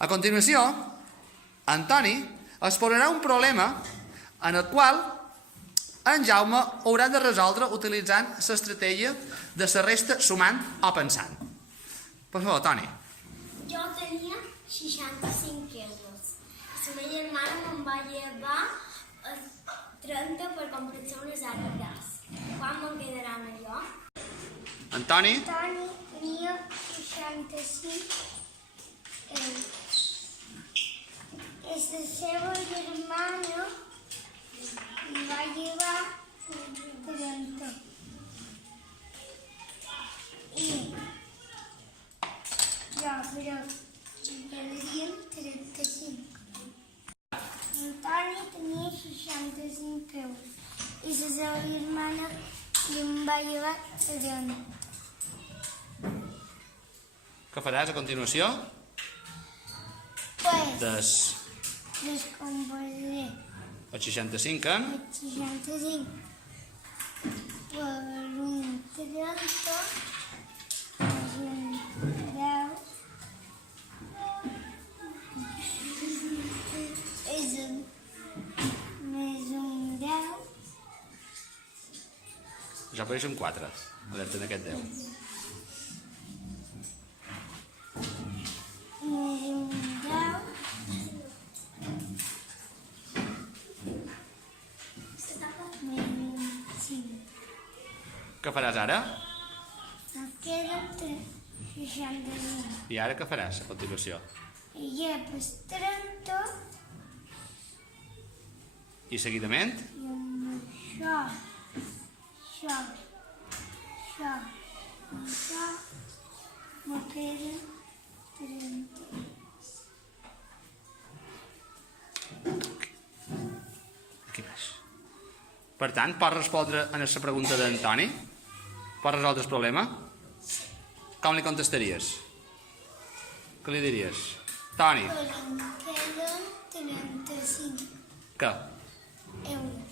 A continuació, Antoni exposarà un problema en el qual en Jaume haurà de resoldre utilitzant l'estratègia de la resta sumant o pensant. Per favor, Toni. Jo tenia 65 euros. La meva germana me'n va llevar 30 per comprar unes ànimes. Quan me'n quedaran allò? Antoni. Toni tenia 65 euros. I la seva germana li va llevar 30. I jo, però, quedarien 35. Antoni tenia 65 euros i la seva germana li en va llevar 30. Què faràs a continuació? Pues, descomposaré El 65, el 65 per un 30 més un 10 més un 10 ja apareix un 4, alerta en aquest 10. més un 10 més un 5. Què faràs ara? Me queden 65. I ara què faràs a continuació? I lleves 30 I seguidament? i amb això, me queden 30. Aquí baix. Per tant, pots respondre a la pregunta d'Antoni? Pots resoldre el problema? Com li contestaries? Què li diries? Toni, Però em queden 35 què? euros.